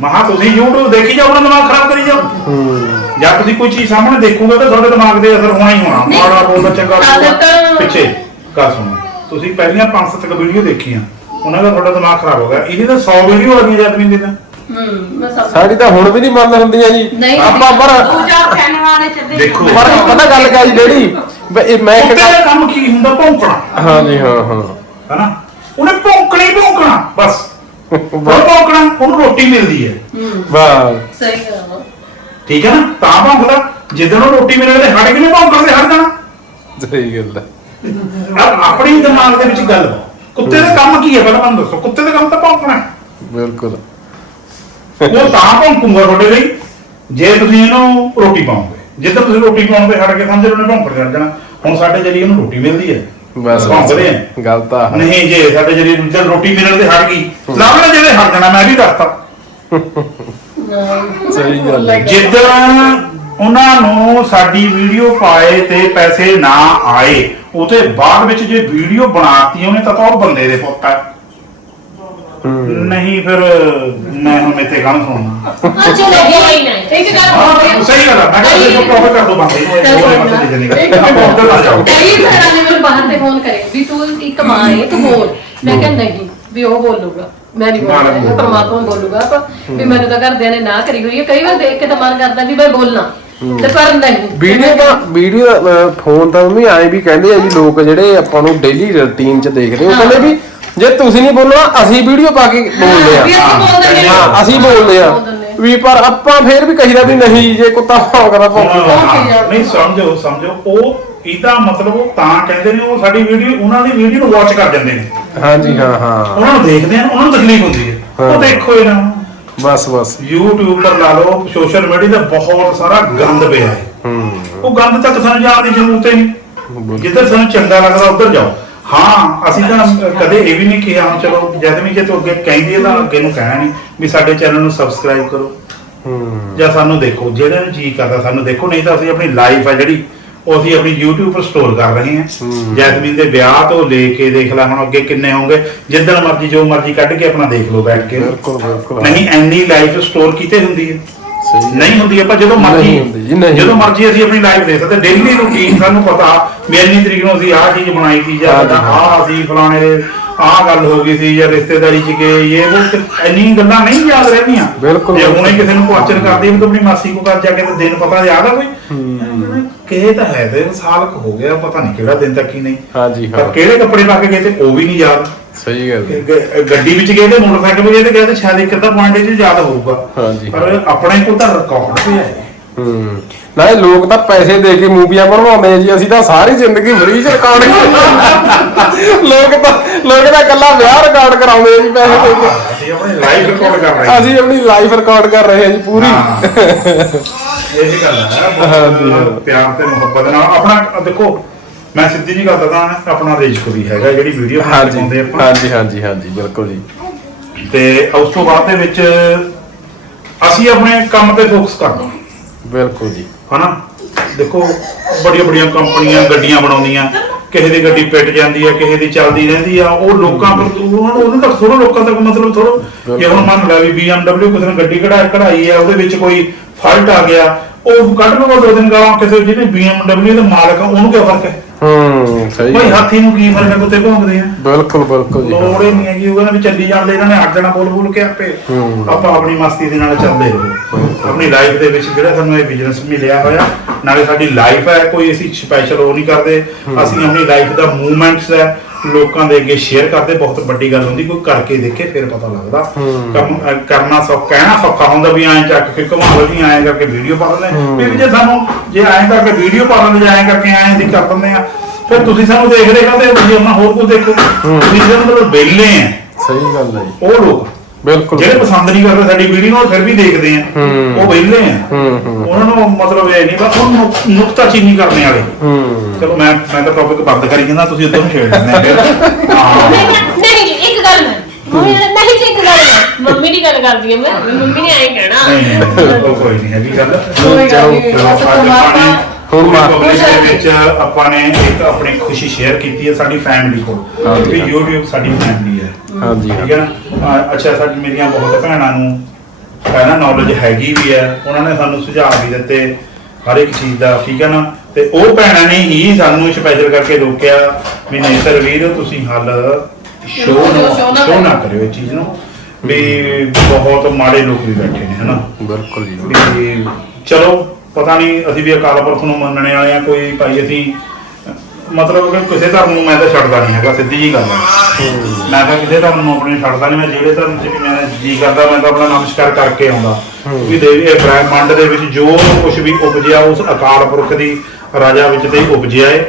ਮਹਾ ਤੁਸੀਂ YouTube ਦੇਖੀ ਜਾਓ ਆਪਣਾ ਦਿਮਾਗ ਖਰਾਬ ਕਰੀ ਜਾਓ। ਜਾਂ ਤੁਸੀਂ ਕੋਈ ਚੀਜ਼ ਸਾਹਮਣੇ ਦੇਖੋਗੇ ਤਾਂ ਤੁਹਾਡੇ ਦਿਮਾਗ ਤੇ ਅਸਰ ਹੋਣਾ ਹੀ ਹੋਣਾ। ਨਹੀਂ। ਮਾੜਾ ਬੋਲਦਾ ਚੰਗਾ ਅਸਰ ਬੋਲਦਾ। ਤਾਂ- ਪਿੱਛੇ ਗੱਲ ਸੁਣੋ। ਤੁਸੀਂ ਪਹਿਲੀਆਂ 5-7 ਵੀਡੀਓ ਦੇਖੀਆਂ ਉਹਨਾਂ ਦਾ ਤੁਹਾਡਾ ਦਿਮਾਗ ਖਰਾਬ ਹੋ ਗਿਆ। ਇਹਦੀ ਤਾਂ 100 ਵੀਡੀਓ ਆ ਗਈਆਂ ਜਦ ਵੀ ਦਿਨ ਹੂੰ ਮੈਂ ਸਭ ਸਾਡੀ ਤਾਂ ਹੁਣ ਵੀ ਨਹੀਂ ਬੰਦ ਹੁੰਦੀਆਂ ਜੀ। ਨਹੀਂ ਆਪਾਂ ਪਰ ਦੂਜਾ ਦੇਖੋ। ਪਰ ਪਤਾ ਗੱਲ ਕਿਆ ਜੀ ਵੀ ਇਹ ਮੈਂ ਕੁੱਤੇ ਕਿਹਾ ਦਾ ਕੰਮ ਕੀ ਹੁੰਦਾ? ਭੌਂਕਣਾ। ਹਾਂ ਜੀ ਹਾਂ ਹਾਂ। ਹਨਾ? ਉਹਨੇ ਭੌਂਕਣਾ ਹੀ ਭੌਂਕਣਾ ਬਸ। ਉਹ ਭੌਂਕਣਾ ਉਹਨੂੰ ਰੋਟੀ ਮਿਲਦੀ ਹੈ। ਬਸ। ਸਹੀ ਗੱਲ ਆ। ਠੀਕ ਹੈ ਨਾ? ਤਾਂ ਭੌਂਕਦਾ। ਜਿੱਦਣ ਉਹ ਰੋਟੀ ਮਿਲਣ ਤੇ ਹਟ ਕਿਵੇਂ ਭੌਂਕਣ ਤੇ ਹਟ ਜਾਣਾ। ਸਹੀ ਗੱਲ ਹੈ ਆਹ ਆਪਣੀ ਦਿਮਾਗ ਦੇ ਵਿੱਚ ਗੱਲ ਵਾ। ਕੁੱਤੇ ਦਾ ਕੰਮ ਕੀ ਹੈ ਪਹਿਲਾਂ ਮੈਨੂੰ ਦੱਸੋ। ਕੁੱਤੇ ਦਾ ਕੰਮ ਤਾਂ ਭੌਂਕਣਾ ਹੈ। ਬਿਲਕੁਲ। ਉਹ ਤਾਂ ਭੌਂਕੂਗਾ ਤੁਹਾਡੇ ਲਈ। ਜੇ ਤੁਸੀਂ ਇਹਨੂੰ ਰੋਟੀ ਪਾਓਗੇ ਜਿੱਦਾਂ ਤੁਸੀਂ ਰੋਟੀ ਪਾਉਣ ਤੇ ਹਟ ਕੇ ਸਮਝ ਲਓ ਉਹਨੇ ਭੌਂਕਣ ਕਰ ਜਾਣਾ। ਹੁਣ ਸਾਡੇ ਜਰੀਏ ਉਹਨੂੰ ਰੋਟੀ ਮਿਲਦੀ ਹੈ। ਬਸ ਭੌਂਕਦੇ ਆ। ਗੱਲ ਤਾਂ ਆਹ। ਨਹੀਂ ਜੇ ਸਾਡੇ ਜਰੀਏ ਜਦ ਰੋਟੀ ਮਿਲਣ ਤੇ ਹਟ ਗਈ ਲਾਵਣਾ ਜਿਹੜੇ ਹਟ ਜਾਣਾ ਮੈਂ ਵੀ ਦੱਸਤਾ। ਸਹੀ ਗੱਲ ਹੈ। ਜਿੱਦਾਂ ਉਹਨਾਂ ਨੂੰ ਸਾਡੀ ਵੀਡੀਓ ਪਾਏ ਤੇ ਪੈਸੇ ਨਾ ਆਏ ਉਹਦੇ ਬਾਅਦ ਵਿੱਚ ਜੇ ਵੀਡੀਓ ਬਣਾਤੀ ਉਹਨੇ ਤਾਂ ਤਾਂ ਉਹ ਬੰਦੇ ਦੇ ਪੁੱਤ ਹੈ ਨਹੀਂ ਫਿਰ ਮੈਂ ਹੁਣ ਮੇਤੇ ਗਾਣਾ ਸੁਣਨਾ ਹਾਂ ਚਲੋ ਕੋਈ ਨਹੀਂ। ਇੱਕ ਗੱਲ ਹੋਰ ਆ। ਸਹੀ ਗੱਲ ਆ। ਮੈਂ ਕਹਿੰਦਾ ਜੇ ਪ੍ਰੋਫਿਟ ਕਰ ਦੋ ਬੰਦੇ ਨੂੰ। ਇਹ ਵਾਲੇ ਪਾਸੇ ਦੇ ਦੇਣੇ ਆਪਾਂ ਉੱਧਰ ਨਾ ਜਾਓ ਕਈ ਘਰਾਂ ਨੇ ਮੈਨੂੰ ਬਾਹਰ ਤੇ ਫੋਨ ਕਰੇ ਵੀ ਤੂੰ ਇੱਕ ਮਾਂ ਹੈ ਤੂੰ ਬੋਲ। ਮੈਂ ਕਿਹਾ ਨਹੀਂ ਵੀ ਉਹ ਬੋਲੂਗਾ। ਮੈਂ ਨਹੀਂ ਬੋਲੂਗਾ। ਪਰਮਾਤਮਾ ਬੋਲੂਗਾ ਪਰ ਵੀ ਮੈਨੂੰ ਤਾਂ ਘਰਦਿਆਂ ਨੇ ਨਾ ਕਰੀ ਹੋਈ ਹੈ ਕਈ ਵਾਰ ਦੇਖ ਕੇ ਤਾਂ ਮਨ ਕਰਦਾ ਵੀ ਮੈਂ ਬੋਲਣਾ ਤੇ ਪਰ ਨਹੀਂ। ਵੀਡੀਓ ਤਾਂ ਵੀਡੀਓ ਫੋਨ ਤਾਂ ਮੰਮੀ ਆਏ ਵੀ ਕਹਿੰਦੇ ਆ ਜੀ ਲੋਕ ਜਿਹੜੇ ਆਪਾਂ ਨੂੰ ਡੇਲੀ ਰੁਟੀਨ ਚ ਦੇਖਦੇ ਉਹ ਕਹਿੰਦੇ ਵੀ ਜੇ ਤੁਸੀਂ ਨਹੀਂ ਬੋਲਣਾ ਅਸੀਂ ਵੀਡੀਓ ਪਾ ਕੇ ਬੋਲਦੇ ਆ। ਅਸੀਂ ਬੋਲ ਦਿੰਦੇ ਹਾਂ। ਅਸੀਂ ਬੋਲਦੇ ਆ। ਬੋਲ। ਵੀ ਪਰ ਆਪਾਂ ਫੇਰ ਵੀ ਕਹੀਦਾ ਵੀ ਨਹੀਂ ਜੇ ਕੁੱਤਾ ਭੌਂਕਦਾ ਭੌਂਕੂਗਾ ਹਾਂ, ਨਹੀਂ ਸਮਝੋ ਸਮਝੋ। ਉਹ ਇਹਦਾ ਮਤਲਬ ਉਹ ਤਾਂ ਕਹਿੰਦੇ ਨੇ ਉਹ ਸਾਡੀ ਵੀਡੀਓ ਉਹਨਾਂ ਦੀ ਵੀਡੀਓ ਨੂੰ ਵਾਚ ਕਰ ਜਾਂਦੇ ਨੇ। ਹਾਂਜੀ ਹਾਂ ਹਾਂ। ਉਹਨਾਂ ਨੂੰ ਦੇਖਦੇ ਆ ਉਹਨਾਂ ਨੂੰ ਤਕਲੀਫ ਹੁੰਦੀ ਹੈ। ਹਾਂ। ਉਹ ਦੇਖੋ ਇਹਨਾਂ ਬਸ ਬਸ। YouTube ਪਰ ਲਾ ਲਓ ਸੋਸ਼ਲ ਮੀਡੀਆ ਤੇ ਬਹੁਤ ਸਾਰਾ ਗੰਦ ਪਿਆ ਹੈ। ਹੂੰ। ਉਹ ਗੰਦ ਤੱਕ ਸਾਨੂੰ ਜਾਣ ਦੀ ਜ਼ਰੂਰਤ ਹੀ ਨਹੀਂ। ਜਿੱਧਰ ਸਾਨੂੰ ਚੰਗਾ ਲੱਗਦਾ ਉੱਧਰ ਜਾਓ। ਹਾਂ ਅਸੀਂ ਤਾਂ ਕਦੇ ਇਹ ਵੀ ਨਹੀਂ ਕਿਹਾ ਚਲੋ ਜਦ ਵੀ ਜੇ ਤੂੰ ਅੱਗੇ ਕਹਿੰਦੀ ਹੈ ਤਾਂ ਅੱਗੇ ਨੂੰ ਕਹਿਣਾ ਨਹੀਂ ਵੀ ਸਾਡੇ ਚੈਨਲ ਨੂੰ ਸਬਸਕ੍ਰਾਈਬ ਕਰੋ। ਹੂੰ। ਜਾਂ ਸਾਨੂੰ ਦੇਖੋ ਜਿਹੜਾ ਨੂੰ ਜੀ ਕਰਦਾ ਸਾਨੂੰ ਦੇਖੋ ਨਹੀਂ ਤਾਂ ਅਸੀਂ ਆਪਣੀ ਲਾਈਫ ਆ ਜਿਹੜੀ ਉਹ ਅਸੀਂ ਆਪਣੀ YouTube ਪਰ ਸਟੋਰ ਕਰ ਰਹੇ ਹਾਂ। ਜੈਸਮੀਨ ਦੇ ਵਿਆਹ ਤੋਂ ਲੈ ਕੇ ਦੇਖ ਲੈ ਹੁਣ ਅੱਗੇ ਕਿੰਨੇ ਹੋਣਗੇ ਜਿੱਦਣ ਮਰਜ਼ੀ ਜੋ ਮਰਜ਼ੀ ਕੱਢ ਕੇ ਆਪਣਾ ਦੇਖ ਲਓ ਬੈਠ ਕੇ। ਬਿਲਕੁਲ ਬਿਲਕੁਲ। ਨਹੀਂ ਐਨੀ ਲਾਈਫ ਸਟੋਰ ਕੀਤੇ ਹੁੰਦੀ ਹੈ? ਨਹੀਂ ਹੁੰਦੀ ਆਪਾਂ ਜਦੋਂ ਮਰਜ਼ੀ। ਜਦੋਂ ਮਰਜ਼ੀ ਅਸੀਂ ਆਪਣੀ ਲਾਈਫ ਦੇ ਸਕਦੇ ਡੇਲੀ ਰੂਟੀਨ ਸਾਨੂੰ ਪਤਾ ਵੀ ਇੰਨੀ ਤਰੀਕ ਨੂੰ ਅਸੀਂ ਆਹ ਚੀਜ਼ ਬਣਾਈ ਸੀ ਜਾਂ ਆਹ ਅਸੀਂ ਫਲਾਣੇ ਦੇ ਆਹ ਗੱਲ ਹੋ ਗਈ ਸੀ ਜਾਂ ਰਿਸ਼ਤੇਦਾਰੀ ਚ ਗਏ ਇਹ ਉਹ ਇੰਨੀ ਗੱਲਾਂ ਨਹੀਂ ਯਾਦ ਰਹਿੰਦੀਆਂ। ਜੇ ਹੁਣੇ ਕਿਸੇ ਨੂੰ ਕੁਐਸਚਨ ਕਰਦੀ ਵੀ ਤੂੰ ਆਪਣੀ ਮਾਸੀ ਕੋ ਕਰ ਜਾ ਕੇ ਤੇ ਦਿਨ ਪਤਾ ਯਾਦ ਆ ਕੋਈ ਕਿਹੇ ਤਾਂ ਹੈ ਤੇ ਸਾਲ ਕੁ ਹੋ ਗਿਆ ਪਤਾ ਨਹੀਂ ਕਿਹੜਾ ਦਿਨ ਤੱਕ ਹੀ ਨਹੀਂ। ਹਾਂਜੀ ਪਰ ਹਾਂ। ਕਿਹੜੇ ਕੱਪੜੇ ਪਾ ਕੇ ਗਏ ਤੇ ਉਹ ਵੀ ਨਹੀਂ ਯਾਦ। ਸਹੀ ਗੱਲ ਹੈ। ਗ- ਗੱਡੀ ਵਿੱਚ ਗਏ ਤੇ ਮੋਟਰਸਾਈਕਲ 'ਤੇ ਗਏ ਤੇ ਗਏ ਤੇ ਸ਼ਾਇਦ ਇੱਕ ਅੱਧਾ ਪੁਆਇੰਟ ਇਹ ਯਾਦ ਹੋਊਗਾ। ਹਾਂਜੀ। ਪਰ ਆਪਣੇ ਕੋਲ ਤਾਂ ਰਿਕਾਰਡ ਪਿਆ ਹੈ। ਹੂੰ। ਨਾਲੇ ਲੋਕ ਤਾਂ ਪੈਸੇ ਦੇ ਕੇ ਮੂਵੀਆਂ ਬਣਵਾਉਂਦੇ ਆ ਜੀ ਅਸੀਂ ਤਾਂ ਸਾਰੀ ਜ਼ਿੰਦਗੀ ਫ੍ਰੀ ਚ ਰਿਕਾਰਡ ਲੋਕ ਤਾਂ ਲੋਕ ਤਾਂ ਇਕੱਲਾ ਵਿਆਹ ਰਿਕਾਰਡ ਕਰਾਉਂਦੇ ਆ ਜੀ ਪੈਸੇ ਦੇ ਕੇ। ਅਸੀਂ ਆਪਣੇ ਲਾਈਵ ਰਿਕਾਰਡ ਕਰ ਰਹੇ ਹਾਂ। ਅਸੀਂ ਆਪਣੀ ਲਾਈਫ ਰਿਕਾਰਡ ਕਰ ਰਹੇ ਹਾਂ ਜੀ ਪੂਰੀ। ਹਾਂ। ਇਹ ਗੱਲ ਹੈ ਹਾਂਜੀ, ਹਾਂ। ਬਹੁਤ ਪਿਆਰ ਤੇ ਮੁਹੱਬਤ ਨਾਲ। ਆਪਣਾ ਆਹ ਦੇਖੋ ਮੈਂ ਸਿੱਧੀ ਜੀ ਗੱਲ ਦੱਸਾਂ ਆਪਣਾ ਰਿਜਕ ਵੀ ਹੈਗਾ ਜਿਹੜੀ ਵੀਡੀਓ ਹਾਂਜੀ ਪਾਉਂਦੇ ਆਪਾਂ। ਹਾਂਜੀ ਹਾਂਜੀ ਹਾਂਜੀ ਬਿਲਕੁਲ ਜੀ। ਤੇ ਉਸ ਤੋਂ ਬਾਅਦ ਦੇ ਵਿੱਚ ਅਸੀਂ ਆਪਣੇ ਕੰਮ ਤੇ ਫੋਕਸ ਕਰਨਾ। ਬਿਲਕੁਲ ਜੀ। ਹਨਾ? ਦੇਖੋ ਬੜੀਆਂ ਬੜੀਆਂ ਕੰਪਨੀਆਂ ਗੱਡੀਆਂ ਬਣਾਉਂਦੀਆਂ। ਕਿਸੇ ਦੀ ਗੱਡੀ ਪਿੱਟ ਜਾਂਦੀ ਹੈ ਕਿਸੇ ਦੀ ਚੱਲਦੀ ਰਹਿੰਦੀ ਆ, ਉਹ ਲੋਕਾਂ ਪਰ ਉਹਨਾਂ ਨੂੰ ਉਹਨਾਂ ਤੱਕ ਥੋੜਾ ਲੋਕਾਂ ਤੱਕ ਮਤਲਬ ਥੋੜਾ ਜੇ ਹੁਣ ਮੰਨ ਲੈ ਵੀ BMW ਕਿਸੇ ਨੇ ਗੱਡੀ ਕਢਾਈ ਕਢਾਈ ਆ, ਉਹਦੇ ਵਿੱਚ ਕੋਈ ਫਾਲਟ ਆ ਗਿਆ, ਉਹ ਕੱਢ ਲਊਗਾ ਦੋ ਦਿਨ ਗਾਲਾਂ ਕਿਸੇ ਜਿਹਨੇ BMW ਦਾ ਮਾਲਕ ਆ, ਉਹਨੂੰ ਕੀ ਫ਼ਰਕ ਹੈ? ਹੂੰ। ਸਹੀ ਭਾਈ ਗੱਲ। ਹਾਥੀ ਨੂੰ ਕੀ ਫ਼ਰਕ ਹੈ ਕੁੱਤੇ ਭੌਂਕਦੇ ਆ। ਬਿਲਕੁਲ ਬਿਲਕੁਲ ਜੀ। ਲੋੜ ਹੀ ਨਹੀਂ ਹੈਗੀ ਉਹ ਕਹਿੰਦਾ ਵੀ ਚੱਲੀ ਜਾਂਦੇ ਇਹਨਾਂ ਨੇ ਹਟ ਜਾਣਾ ਬੋਲ ਬੋਲ ਕੇ ਆਪੇ। ਹੂੰ। ਆਪਾਂ ਆਪਣੀ ਮਸਤੀ ਦੇ ਨਾਲ ਚੱਲਦੇ ਰਹੋ। ਆਪਣੀ ਲਾਈਫ ਦੇ ਵਿੱਚ ਜਿਹੜਾ ਸਾਨੂੰ ਇਹ ਬਿਜ਼ਨਸ ਮਿਲਿਆ ਹੋਇਆ ਨਾਲੇ ਸਾਡੀ ਲਾਈਫ ਹੈ ਕੋਈ ਅਸੀਂ ਸਪੈਸ਼ਲ ਉਹ ਨਹੀਂ ਕਰਦੇ। ਅਸੀਂ ਆਪਣੀ ਲਾਈਫ ਦਾ ਮੂਵਮੈਂਟਸ ਹੈ ਲੋਕਾਂ ਦੇ ਅੱਗੇ ਸ਼ੇਅਰ ਕਰਦੇ ਬਹੁਤ ਵੱਡੀ ਗੱਲ ਹੁੰਦੀ ਕੋਈ ਕਰਕੇ ਦੇਖੇ ਫਿਰ ਪਤਾ ਲੱਗਦਾ। ਕੰਮ ਅਹ ਕਰਨਾ ਸੌਖਾ ਕਹਿਣਾ ਸੌਖਾ ਹੁੰਦਾ ਵੀ ਐਂ ਚੱਕ ਕੇ ਘੁਮਾ ਲਓ ਜੀ ਐਂ ਕਰਕੇ ਵੀਡੀਓ ਪਾ ਦਿੰਦੇ। ਵੀ ਜੇ ਸਾਨੂੰ ਜੇ ਐਂ ਕਰਕੇ ਵੀਡੀਓ ਪਾ ਜਾਂ ਐਂ ਕਰਕੇ ਐਂ ਦੀ ਕਰ ਦਿੰਦੇ ਆ ਫਿਰ ਤੁਸੀਂ ਸਾਨੂੰ ਦੇਖਦੇ ਕਾਹਦੇ ਤੁਸੀਂ ਆਪਣਾ ਹੋਰ ਕੁਝ ਦੇਖੋ। ਤੁਸੀਂ ਜਿਹਦੇ ਮਤਲਬ ਵਿਹਲੇ ਆ। ਸਹੀ ਗੱਲ ਹੈ ਜੀ। ਉਹ ਲੋਕ ਬਿਲਕੁਲ। ਜਿਹੜੇ ਪਸੰਦ ਨਹੀਂ ਕਰਦੇ ਸਾਡੀ ਵੀਡੀਓ ਨੂੰ ਉਹ ਫਿਰ ਵੀ ਦੇਖਦੇ ਆ। ਉਹ ਵਿਹਲੇ ਆ। ਉਹਨਾਂ ਨੂੰ ਮਤਲਬ ਇਹ ਨਹੀਂ ਬਸ ਉਹ ਨੁਕਤਾ ਚੀਨੀ ਕਰਨੇ ਵਾਲੇ। ਚਲੋ ਮੈਂ ਮੈਂ ਤਾਂ ਟੌਪਿਕ ਬੰਦ ਕਰੀ ਜਾਂਦਾ ਤੁਸੀਂ ਉਧਰ ਨੂੰ ਛੇੜ ਦਿੰਦੇ ਆ ਫਿਰ। ਹਾਂ। ਨਹੀਂ ਨਹੀਂ ਜੀ ਇੱਕ ਗੱਲ ਮੈਂ। ਮੰਮੀ ਨੇ ਨਹੀਂ ਜੀ ਇੱਕ ਗੱਲ ਮੰਮੀ ਦੀ ਗੱਲ ਕਰਦੀ ਹਾਂ ਮੈਂ। ਮੰਮੀ ਨੇ ਐਂ ਕਹਿਣਾ। ਨਹੀਂ ਨਹੀਂ ਕੋਈ ਨਹੀਂ ਹੈਗੀ ਗੱਲ। ਚਲੋ ਬਸ ਅੱਜ ਆਪਾਂ ਪਰਮਾਤਮਾ ਨੇ ਹੁਣ ਹੁਣ ਮਾ- ਦੇ ਵਿੱਚ ਆਪਾਂ ਨੇ ਇੱਕ ਆਪਣੀ ਖੁਸ਼ੀ ਸ਼ੇਅਰ ਕੀਤੀ ਹੈ ਸਾਡੀ ਫੈਮਿਲੀ ਕੋਲ। ਹਾਂਜੀ, ਹਾਂਜੀ। YouTube ਸਾਡੀ ਫੈਮਿਲੀ ਹੈ। ਹਾਂਜੀ। ਠੀਕ ਹੈ ਨਾ? ਅੱਛਾ ਸਾਡੀ ਮੇਰੀਆਂ ਬਹੁਤ ਭੈਣਾਂ ਨੂੰ ਹੈ ਨਾ ਨੌਲੇਜ ਹੈਗੀ ਵੀ ਹੈ। ਉਹਨਾਂ ਨੇ ਸਾਨੂੰ ਸੁਝਾਅ ਵੀ ਦਿੱਤੇ ਹਰ ਇੱਕ ਚੀਜ਼ ਦਾ ਠੀਕ ਹੈ ਨਾ? ਤੇ ਉਹ ਭੈਣਾਂ ਨੇ ਹੀ ਸਾਨੂੰ ਸਪੈਸ਼ਲ ਕਰਕੇ ਰੋਕਿਆ ਵੀ ਨਹੀਂ ਸਰ ਵੀਰ ਤੁਸੀਂ ਹੱਲ show ਨਾ ਕਰਿਓ ਇਹ ਚੀਜ਼ ਨੂੰ। ਵੀ ਬਹੁਤ ਮਾੜੇ ਲੋਕ ਵੀ ਬੈਠੇ ਨੇ ਹਨਾ? ਬਿਲਕੁਲ ਜੀ। ਵੀ ਚਲੋ ਪਤਾ ਨਹੀਂ ਅਸੀਂ ਵੀ ਅਕਾਲ ਪੁਰਖ ਨੂੰ ਮੰਨਣੇ ਵਾਲੇ ਆ ਕੋਈ ਭਾਈ ਅਸੀਂ ਮਤਲਬ ਕਿ ਕਿਸੇ ਧਰਮ ਨੂੰ ਮੈਂ ਤਾਂ ਛੱਡਦਾ ਨਹੀਂ ਹੈਗਾ ਸਿੱਧੀ ਜੀ ਗੱਲ ਹੈ। ਮੈਂ ਤਾਂ ਕਿਸੇ ਧਰਮ ਨੂੰ ਆਪਣੇ ਛੱਡਦਾ ਨਹੀਂ ਮੈਂ ਜਿਹੜੇ ਧਰਮ 'ਚ ਵੀ ਮੈਂ ਜੀ ਕਰਦਾ ਮੈਂ ਤਾਂ ਆਪਣਾ ਨਮਸਕਾਰ ਕਰਕੇ ਆਉਂਦਾ। ਵੀ ਦੇਵੀ ਇਹ ਬ੍ਰਹਮੰਡ ਦੇ ਵਿੱਚ ਜੋ ਕੁਝ ਵੀ ਉਪਜਿਆ ਉਸ ਅਕਾਲ ਪੁਰਖ ਦੀ ਰਾਜਾ ਵਿੱਚ ਤੇ ਹੀ ਉਪਜਿਆ ਏ।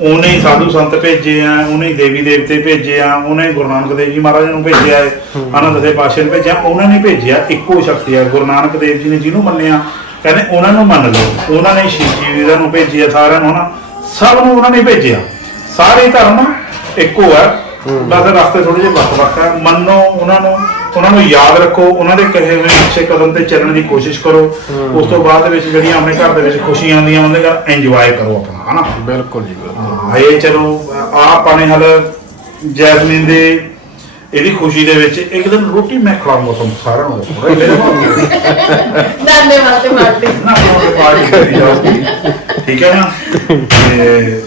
ਉਹਨੇ ਹੀ ਸਾਧੂ ਸੰਤ ਭੇਜੇ ਆ ਉਹਨੇ ਹੀ ਦੇਵੀ ਦੇਵਤੇ ਭੇਜੇ ਆ ਉਹਨੇ ਹੀ ਗੁਰੂ ਨਾਨਕ ਦੇਵ ਜੀ ਮਹਾਰਾਜ ਨੂੰ ਭੇਜਿਆ ਏ ਆਨੰਦ ਦੇ ਪਾਸ਼ੇ ਨੂੰ ਭੇਜਿਆ ਉਹਨਾਂ ਨੇ ਭੇਜਿਆ ਇੱਕੋ ਸ਼ਕਤੀ ਆ। ਗੁਰੂ ਨਾਨਕ ਦੇਵ ਜੀ ਨੇ ਜਿਹਨੂੰ ਮੰਨਿਆ ਕਹਿੰਦੇ ਉਹਨਾਂ ਨੂੰ ਮੰਨ ਲਓ ਉਹਨਾਂ ਨੇ ਜੀ ਵੀਰਾਂ ਨੂੰ ਭੇਜਿਆ ਸਾਰਿਆਂ ਨੂੰ ਹਨਾ। ਸਭ ਨੂੰ ਉਹਨਾਂ ਨੇ ਭੇਜਿਆ। ਸਾਰੇ ਧਰਮ ਇੱਕੋ ਹੈ। ਬਸ ਰਸਤੇ ਥੋੜੇ ਜਿਹੇ ਵੱਖ-ਵੱਖ ਹੈ ਮੰਨੋ ਉਹਨਾਂ ਨੂੰ ਉਹਨਾਂ ਨੂੰ ਯਾਦ ਰੱਖੋ। ਉਹਨਾਂ ਦੇ ਕਹੇ ਹੋਏ ਪਿੱਛੇ ਕਦਮ ਤੇ ਚੱਲਣ ਦੀ ਕੋਸ਼ਿਸ਼ ਕਰੋ। ਉਸ ਤੋਂ ਬਾਅਦ ਵਿੱਚ ਜਿਹੜੀਆਂ ਆਪਣੇ ਘਰ ਦੇ ਵਿੱਚ ਖੁਸ਼ੀਆਂ ਆਉਂਦੀਆਂ ਉਹਦੇ ਦਾ ਇੰਜੋਏ ਕਰੋ ਆਪਣਾ ਹਨਾ। ਬਿਲਕੁਲ ਜੀ ਬਿਲਕੁਲ। ਹਾਂ, ਇਹ ਚਲੋ ਆ ਆਪਾਂ ਨੇ ਹਲ ਜੈਸਮੀਨ ਦੇ ਇਹਦੀ ਖੁਸ਼ੀ ਦੇ ਵਿੱਚ ਇੱਕ ਦਿਨ ਰੋਟੀ ਮੈਂ ਖਿਲਾਉਂਗਾ ਤੁਹਾਨੂੰ ਸਾਰਿਆਂ ਨੂੰ ਮੇਰੇ ਕੋਲ ਨਾਨੇ ਵਾਸਤੇ ਪਾਰਟੀ। ਨਾ ਕੋਈ ਪਾਰਟੀ ਕਰੀ ਜਾਊਗੀ ਠੀਕ ਹੈ ਨਾ? ਤੇ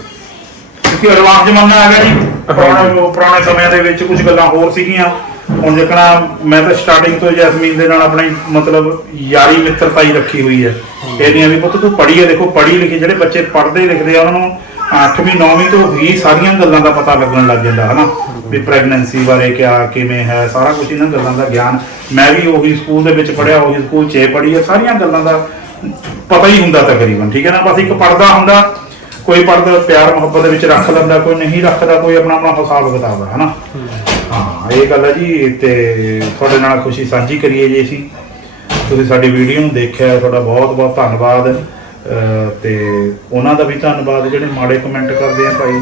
ਕਿਉਂਕਿ ਐਡਵਾਂਸ ਜ਼ਮਾਨਾ ਆ ਗਿਆ ਜੀ ਪੁਰਾਣੇ ਪੁਰਾਣੇ ਸਮਿਆਂ ਦੇ ਵਿੱਚ ਕੁਝ ਗੱਲਾਂ ਹੋਰ ਸੀਗੀਆਂ। ਹੁਣ ਜਿਕਣਾ ਮੈਂ ਤਾਂ ਸਟਾਰਟਿੰਗ ਤੋਂ ਜੈਸਮੀਨ ਦੇ ਨਾਲ ਆਪਣੀ ਮਤਲਬ ਯਾਰੀ ਮਿੱਤਰਤਾ ਹੀ ਰੱਖੀ ਹੋਈ ਹੈ। ਇਹ ਨਹੀਂ ਆ ਵੀ ਪੁੱਤ ਤੂੰ ਪੜ੍ਹੀ ਹੈ ਦੇਖੋ ਪੜ੍ਹੀ ਲਿਖੀ ਜਿਹੜੇ ਬੱਚੇ ਪੜ੍ਹਦੇ ਲਿਖਦੇ ਆ ਉਹਨਾਂ ਨੂੰ 8ਵੀਂ 9ਵੀਂ ਤੋਂ ਹੀ ਸਾਰੀਆਂ ਗੱਲਾਂ ਦਾ ਪਤਾ ਲੱਗਣ ਲੱਗ ਜਾਂਦਾ ਹਨਾ? ਵੀ ਪ੍ਰੈਗਨੈਂਸੀ ਬਾਰੇ ਕਿਆ, ਕਿਵੇਂ ਹੈ, ਸਾਰਾ ਕੁਝ ਇਹਨਾਂ ਗੱਲਾਂ ਦਾ ਗਿਆਨ। ਮੈਂ ਵੀ ਉਹੀ ਸਕੂਲ ਦੇ ਵਿੱਚ ਪੜ੍ਹਿਆ, ਉਹੀ ਸਕੂਲ 'ਚ ਪੜ੍ਹੀ ਹੈ, ਸਾਰੀਆਂ ਗੱਲਾਂ ਦਾ ਪਤਾ ਹੀ ਹੁੰਦਾ ਤਕਰੀਬਨ, ਠੀਕ ਹੈ ਨਾ? ਬਸ ਇੱਕ ਪੜਦਾ ਹੁੰਦਾ, ਕੋਈ ਪੜਦਾ ਪਿਆਰ, ਮੁਹੱਬਤ ਦੇ ਵਿੱਚ ਰੱਖ ਲੈਂਦਾ, ਕੋਈ ਨਹੀਂ ਰੱਖਦਾ, ਕੋਈ ਆਪਣਾ ਆਪਣਾ ਹਿਸਾਬ ਕਿਤਾਬ ਹੈ, ਹਨਾ? ਹਾਂ, ਇਹ ਗੱਲ ਹੈ ਜੀ, ਤੇ ਤੁਹਾਡੇ ਨਾਲ ਖੁਸ਼ੀ ਸਾਂਝੀ ਕਰੀਏ ਜੀ ਅਸੀਂ। ਤੁਸੀਂ ਸਾਡੀ ਵੀਡੀਓ ਨੂੰ ਦੇਖਿਆ, ਤੁਹਾਡਾ ਬਹੁਤ ਬਹੁਤ ਧੰਨਵਾਦ। ਤੇ ਉਹਨਾਂ ਦਾ ਵੀ ਧੰਨਵਾਦ, ਜਿਹੜੇ ਮਾੜੇ ਕਮੈਂਟ ਕਰਦੇ ਆ ਭਾਈ।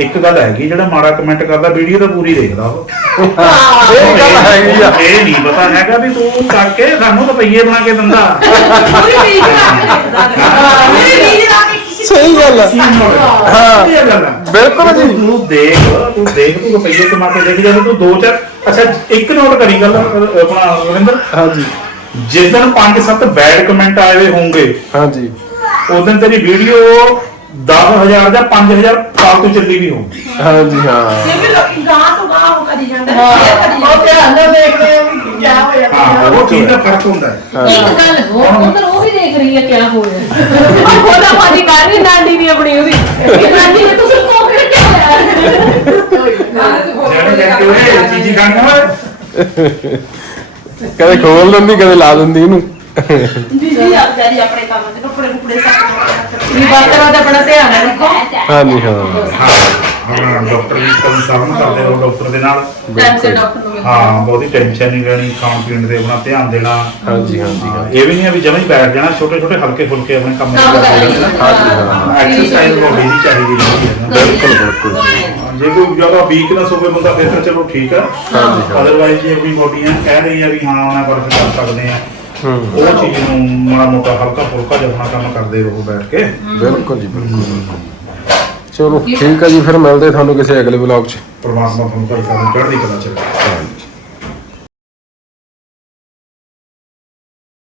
ਇੱਕ ਗੱਲ ਹੈਗੀ ਜਿਹੜਾ ਮਾੜਾ ਕਮੈਂਟ ਕਰਦਾ ਵੀਡੀਓ ਤਾਂ ਪੂਰੀ ਦੇਖਦਾ ਉਹ। ਇਹ ਗੱਲ ਹੈਗੀ ਆ। ਇਹ ਨਹੀਂ ਪਤਾ ਹੈਗਾ ਵੀ ਤੂੰ ਕਰਕੇ ਸਾਨੂੰ ਰੁਪਈਏ ਬਣਾ ਕੇ ਦਿੰਦਾ। ਪੂਰੀ ਲਾ ਕੇ ਲਾ ਕੇ ਸਹੀ ਗੱਲ ਆ। ਹਾਂ। ਇਹ ਗੱਲ ਆ। ਬਿਲਕੁਲ ਜੀ। ਤੂੰ ਦੇਖ ਤੂੰ ਦੇਖ ਤੂੰ ਰੁਪਈਏ ਕਮਾ ਕੇ ਦੇਖ ਜਦੋਂ ਤੂੰ ਦੋ ਚਾਰ ਅੱਛਾ ਇੱਕ ਨੋਟ ਕਰੀ ਗੱਲ ਆਪਣਾ ਰਵਿੰਦਰ। ਹਾਂਜੀ। ਜਿਸ ਦਿਨ 5-7 ਬੈਡ ਕਮੈਂਟ ਆਏ ਹੋਏ ਹੋਣਗੇ ਹਾਂਜੀ। ਉਸ ਦਿਨ ਤੇਰੀ ਵੀਡੀਓ 10000 ਜਾਂ 5000 ਫਾਲਤੂ ਚੱਲੀ ਵੀ ਹੋਊਗੀ। ਹਾਂਜੀ ਹਾਂ। ਜਿਵੇਂ ਲੋਕੀ ਗਾਂ ਤੋਂ ਗਾਂ ਉਹ ਕਰੀ ਜਾਂਦੇ ਹਾਂ। ਫੇਰ ਕਰੀ ਉਹ ਜਾਂਦੇ ਧਿਆਨ ਨਾਲ ਦੇਖਦੇ ਆ ਵੀ ਕੀ ਹੋਇਆ ਹਾਂ ਉਹ ਚੀਜ਼ ਦਾ ਫ਼ਰਕ ਹੁੰਦਾ ਹੈ। ਇੱਕ ਗੱਲ ਹੋਰ ਉਧਰ ਉਹ ਵੀ ਦੇਖ ਰਹੀ ਹੈ ਕਿਆ ਹੋ ਰਿਹਾ ਉਹਦਾ ਪਾਣੀ ਕਰ ਰਹੀ ਨਾਨੀ ਦੀ ਆਪਣੀ ਉਹਦੀ ਕਿ ਨਾਨੀ ਨੇ ਤੁਸੀਂ ਕੋ ਫਿਰ ਕਿਆ ਹੋਇਆ ਨਾਲੇ ਤੂੰ ਹੋਰ ਜਿਹੜੇ ਕਰੀ ਕਹਿੰਦੇ ਓਏ ਚੀਜ਼ੀ ਖਾਣਾ ਓਏ ਕਦੇ ਖੋਲ ਦਿੰਦੀ ਕਦੇ ਲਾ ਦਿੰਦੀ ਇਹਨੂੰ। ਦੀਦੀ ਆ ਜਾਰੀ ਆਪਣੇ ਕੰਮ ਤੇ ਕੱਪੜੇ ਕੁਪੜੇ ਸਭ ਵੀ ਬਾਤ ਦਾ ਬੜਾ ਧਿਆਨ ਰੱਖੋ। ਹਾਂਜੀ ਹਾਂ। ਹਾਂ ਹਾਂ ਡਾਕਟਰ ਵੀ ਕੰਸਰਨ ਕਰਦੇ ਰਹੋ ਡਾਕਟਰ ਦੇ ਨਾਲ। ਟਾਈਮ ਸੇ ਡਾਕਟਰ ਨੂੰ ਮਿਲੋ। ਹਾਂ ਬਹੁਤੀ ਟੈਨਸ਼ਨ ਨਹੀਂ ਲੈਣੀ ਖਾਣ ਪੀਣ ਤੇ ਆਪਣਾ ਧਿਆਨ ਦੇਣਾ। ਹਾਂਜੀ ਹਾਂਜੀ ਹਾਂ, ਇਹ ਵੀ ਨਹੀਂ ਆ ਵੀ ਜਮਾਂ ਹੀ ਬੈਠ ਜਾਣਾ ਛੋਟੇ ਛੋਟੇ ਹਲਕੇ ਫੁਲਕੇ ਆਪਣੇ ਕੰਮ ਕੰਮ ਕਰਦੇ ਕਰ। ਹਾਂਜੀ ਹਾਂ। ਐਕਸਰਸਾਈਜ਼ ਬੋਡੀ ਦੀ ਚਾਹੀਦੀ ਹੁੰਦੀ ਹੈ ਨਾ। ਬਿਲਕੁਲ ਬਿਲਕੁਲ। ਹਾਂ, ਜੇ ਕੋਈ ਜ਼ਿਆਦਾ ਵੀਕਨੈਸ ਹੋਵੇ ਬੰਦਾ ਫਿਰ ਤਾਂ ਚਲੋ ਠੀਕ ਹੈ ਹਾਂਜੀ, ਹਾਂ। ਅਦਰਵਾਈਜ਼ ਜੇ ਆਪਣੀ ਬੋਡੀ ਐ ਕਹਿ ਰਹੀ ਆ ਵੀ ਹਾਂ ਉਹਨਾਂ ਵਰਕ ਕਰ ਸਕਦੇ ਆ ਹੂੰ। ਉਹ ਚੀਜ਼ ਨੂੰ ਮਾੜਾ ਮੋਟਾ ਹਲਕਾ ਫੁਲਕਾ ਜਿਹਾ ਆਪਣਾ ਕੰਮ ਕਰਦੇ ਰਹੋ ਬੈਠ ਕੇ। ਬਿਲਕੁਲ ਜੀ ਬਿਲਕੁਲ। ਚਲੋ ਠੀਕ ਹੈ ਜੀ ਫਿਰ ਮਿਲਦੇ ਤੁਹਾਨੂੰ ਕਿਸੇ ਅਗਲੇ ਵਲੌਗ 'ਚ। ਪਰਮਾਤਮਾ ਤੁਹਾਨੂੰ ਸਾਹਿਬ ਚੜ੍ਹਦੀ ਕਲਾ ਚ ਰੱਖੇ।